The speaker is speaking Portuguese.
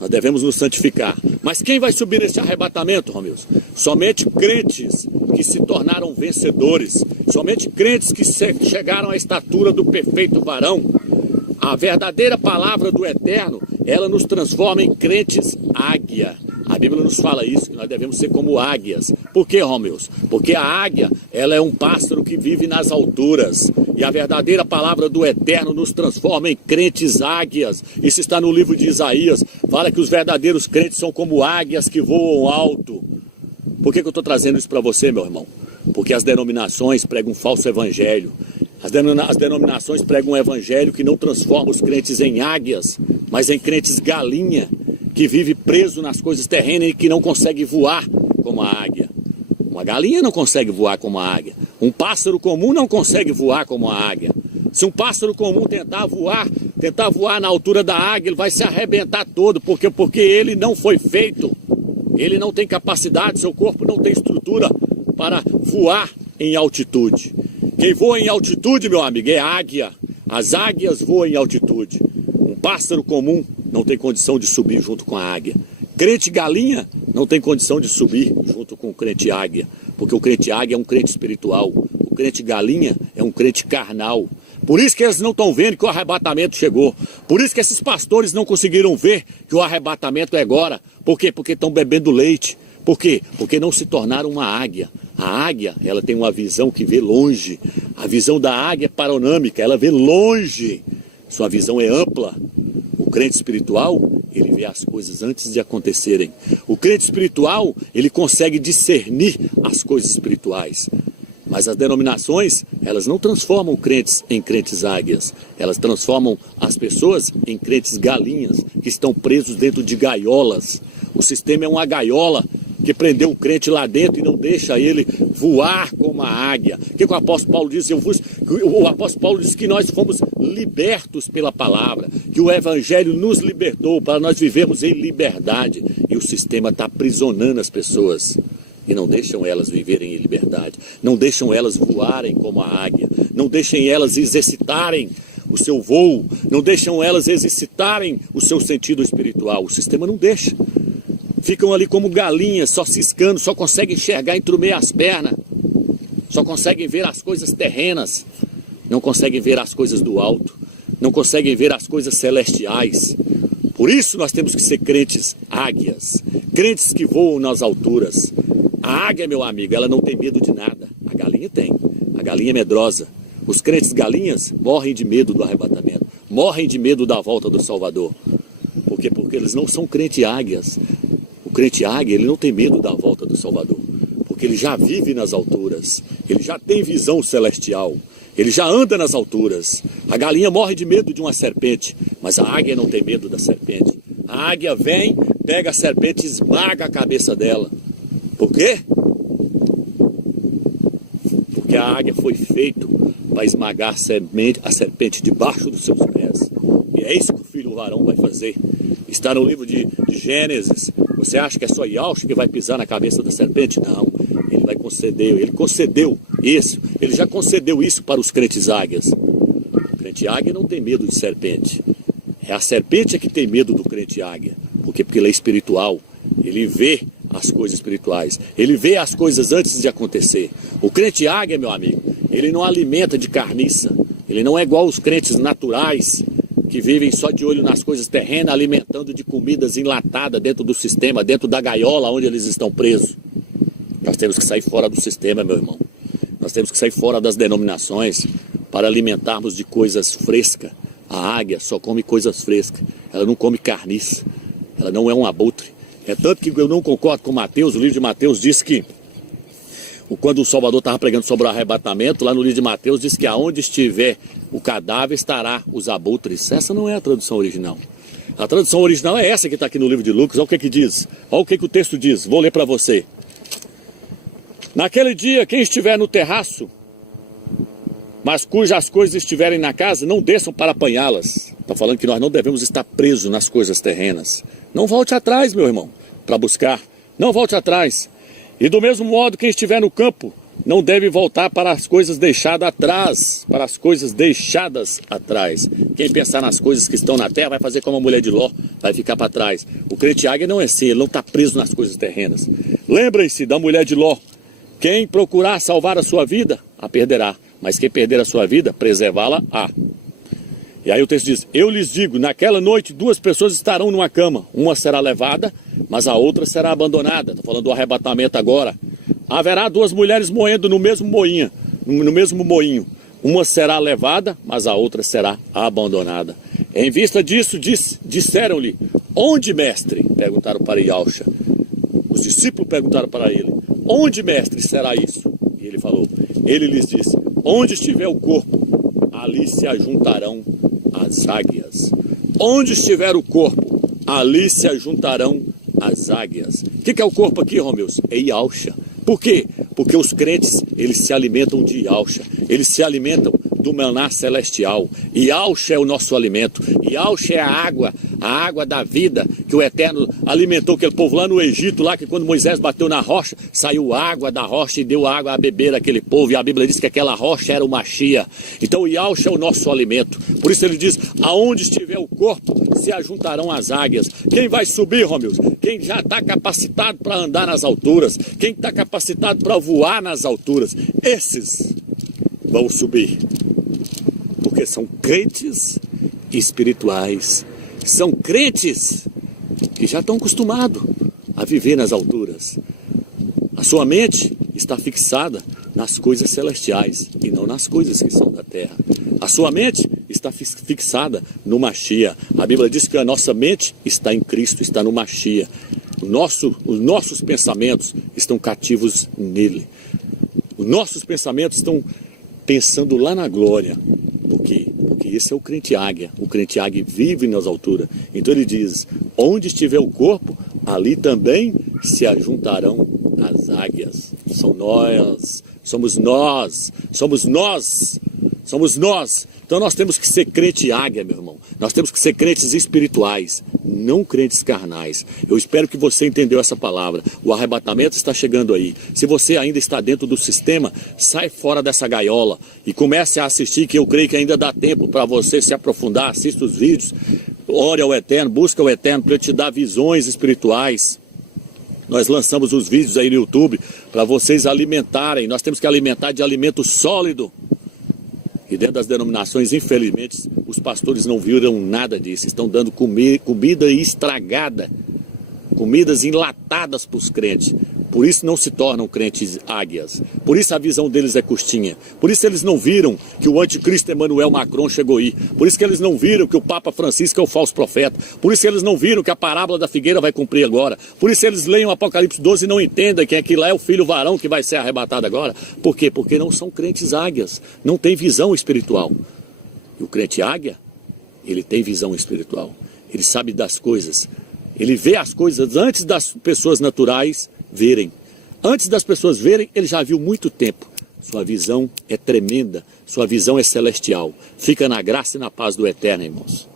Nós devemos nos santificar. Mas quem vai subir nesse arrebatamento, Romeus? Somente crentes que se tornaram vencedores. Somente crentes que chegaram à estatura do perfeito varão. A verdadeira palavra do Eterno, ela nos transforma em crentes águia. A Bíblia nos fala isso, que nós devemos ser como águias. Por que, Romeus? Porque a águia, ela é um pássaro que vive nas alturas. E a verdadeira palavra do Eterno nos transforma em crentes águias. Isso está no livro de Isaías. Fala que os verdadeiros crentes são como águias que voam alto. Por que eu estou trazendo isso para você, meu irmão? Porque as denominações pregam um falso evangelho. As denominações pregam um evangelho que não transforma os crentes em águias, mas em crentes galinha, que vive preso nas coisas terrenas e que não consegue voar como a águia. Uma galinha não consegue voar como a águia. Um pássaro comum não consegue voar como a águia. Se um pássaro comum tentar voar na altura da águia, ele vai se arrebentar todo, porque ele não foi feito. Ele não tem capacidade, seu corpo não tem estrutura para voar em altitude. Quem voa em altitude, meu amigo, é águia. As águias voam em altitude. Um pássaro comum não tem condição de subir junto com a águia. Crente galinha não tem condição de subir junto com o crente águia. Porque o crente águia é um crente espiritual. O crente galinha é um crente carnal. Por isso que eles não estão vendo que o arrebatamento chegou. Por isso que esses pastores não conseguiram ver que o arrebatamento é agora. Por quê? Porque estão bebendo leite. Por quê? Porque não se tornaram uma águia. A águia, ela tem uma visão que vê longe. A visão da águia é paronâmica, ela vê longe. Sua visão é ampla. O crente espiritual, ele vê as coisas antes de acontecerem. O crente espiritual, ele consegue discernir as coisas espirituais. Mas as denominações, elas não transformam crentes em crentes águias. Elas transformam as pessoas em crentes galinhas, que estão presos dentro de gaiolas. O sistema é uma gaiola que prendeu o crente lá dentro e não deixa ele voar como a águia. O que o apóstolo Paulo diz? O apóstolo Paulo diz que nós fomos libertos pela palavra, que o evangelho nos libertou para nós vivermos em liberdade. E o sistema está aprisionando as pessoas e não deixam elas viverem em liberdade, não deixam elas voarem como a águia, não deixam elas exercitarem o seu voo, não deixam elas exercitarem o seu sentido espiritual. O sistema não deixa. Ficam ali como galinhas, só ciscando, só conseguem enxergar entre o meio as pernas, só conseguem ver as coisas terrenas, não conseguem ver as coisas do alto, não conseguem ver as coisas celestiais. Por isso nós temos que ser crentes águias, crentes que voam nas alturas. A águia, meu amigo, ela não tem medo de nada. A galinha tem. A galinha é medrosa. Os crentes galinhas morrem de medo do arrebatamento, morrem de medo da volta do Salvador. Por quê? Porque eles não são crentes águias. O crente águia, ele não tem medo da volta do Salvador, porque ele já vive nas alturas, ele já tem visão celestial, ele já anda nas alturas. A galinha morre de medo de uma serpente, mas a águia não tem medo da serpente. A águia vem, pega a serpente e esmaga a cabeça dela. Por quê? Porque a águia foi feita para esmagar a serpente debaixo dos seus pés. E é isso que o filho varão vai fazer. Está no livro de Gênesis. Você acha que é só Yaush que vai pisar na cabeça da serpente? Não. Ele concedeu isso. Ele já concedeu isso para os crentes águias. O crente águia não tem medo de serpente. É a serpente que tem medo do crente águia. Porque ele é espiritual. Ele vê as coisas espirituais. Ele vê as coisas antes de acontecer. O crente águia, meu amigo, ele não alimenta de carniça. Ele não é igual aos crentes naturais, que vivem só de olho nas coisas terrenas, alimentando de comidas enlatadas dentro do sistema, dentro da gaiola onde eles estão presos. Nós temos que sair fora do sistema, meu irmão. Nós temos que sair fora das denominações para alimentarmos de coisas frescas. A águia só come coisas frescas. Ela não come carniça. Ela não é um abutre. É tanto que eu não concordo com Mateus. O livro de Mateus diz que quando o Salvador estava pregando sobre o arrebatamento, lá no livro de Mateus diz que aonde estiver o cadáver estará os abutres. Essa não é a tradução original. A tradução original é essa que está aqui no livro de Lucas. Olha o que diz. Olha o que o texto diz. Vou ler para você. Naquele dia, quem estiver no terraço, mas cujas coisas estiverem na casa, não desçam para apanhá-las. Está falando que nós não devemos estar presos nas coisas terrenas. Não volte atrás, meu irmão, para buscar. Não volte atrás. E do mesmo modo, quem estiver no campo, não deve voltar para as coisas deixadas atrás, Quem pensar nas coisas que estão na terra vai fazer como a mulher de Ló, vai ficar para trás. O crente águia não é assim, ele não está preso nas coisas terrenas. Lembrem-se da mulher de Ló. Quem procurar salvar a sua vida, a perderá. Mas quem perder a sua vida, preservá-la-á. E aí o texto diz, eu lhes digo, naquela noite 2 pessoas estarão numa cama. Uma será levada, mas a outra será abandonada. Estou falando do arrebatamento agora. Haverá 2 mulheres moendo no mesmo moinho. Uma será levada, mas a outra será abandonada. Em vista disso, disseram-lhe, onde, mestre? Perguntaram para Yahshua. Os discípulos perguntaram para ele, onde, mestre, será isso? E ele falou, ele lhes disse, onde estiver o corpo, ali se ajuntarão as águias. Onde estiver o corpo, ali se ajuntarão as águias. O que é o corpo aqui, Romeus? É Yahshua. Por quê? Porque os crentes, eles se alimentam de Yahshua. Eles se alimentam do maná celestial. Yahshua é o nosso alimento. Yahshua é a água da vida que o Eterno alimentou aquele povo lá no Egito, lá que quando Moisés bateu na rocha, saiu água da rocha e deu água a beber àquele povo. E a Bíblia diz que aquela rocha era o Mashiach. Então o Yahshua é o nosso alimento. Por isso ele diz, aonde estiver o corpo, se ajuntarão as águias. Quem vai subir, Romeus? Quem já está capacitado para andar nas alturas, quem está capacitado para voar nas alturas, esses vão subir. Porque são crentes espirituais. São crentes que já estão acostumados a viver nas alturas. A sua mente está fixada nas coisas celestiais e não nas coisas que são da terra. A sua mente está fixada no Mashiach. A Bíblia diz que a nossa mente está em Cristo, está no Mashiach. Os nossos pensamentos estão cativos nele. Os nossos pensamentos estão pensando lá na glória. Por quê? Porque esse é o crente águia. O crente águia vive nas alturas. Então ele diz, onde estiver o corpo, ali também se ajuntarão as águias. Somos nós. Então nós temos que ser crente águia, meu irmão. Nós temos que ser crentes espirituais, não crentes carnais. Eu espero que você entendeu essa palavra. O arrebatamento está chegando aí. Se você ainda está dentro do sistema, sai fora dessa gaiola e comece a assistir, que eu creio que ainda dá tempo para você se aprofundar. Assista os vídeos, ore ao Eterno, busca o Eterno para ele te dar visões espirituais. Nós lançamos os vídeos aí no YouTube para vocês alimentarem. Nós temos que alimentar de alimento sólido. E dentro das denominações, infelizmente, os pastores não viram nada disso. Estão dando comida estragada, comidas enlatadas para os crentes. Por isso não se tornam crentes águias. Por isso a visão deles é curtinha. Por isso eles não viram que o anticristo Emmanuel Macron chegou aí. Por isso que eles não viram que o Papa Francisco é o falso profeta. Por isso que eles não viram que a parábola da figueira vai cumprir agora. Por isso eles leem o Apocalipse 12 e não entendem que aquilo lá é o filho varão que vai ser arrebatado agora. Por quê? Porque não são crentes águias. Não tem visão espiritual. E o crente águia, ele tem visão espiritual. Ele sabe das coisas. Ele vê as coisas antes das pessoas naturais verem. Antes das pessoas verem, ele já viu muito tempo. Sua visão é tremenda, sua visão é celestial. Fica na graça e na paz do Eterno, irmãos.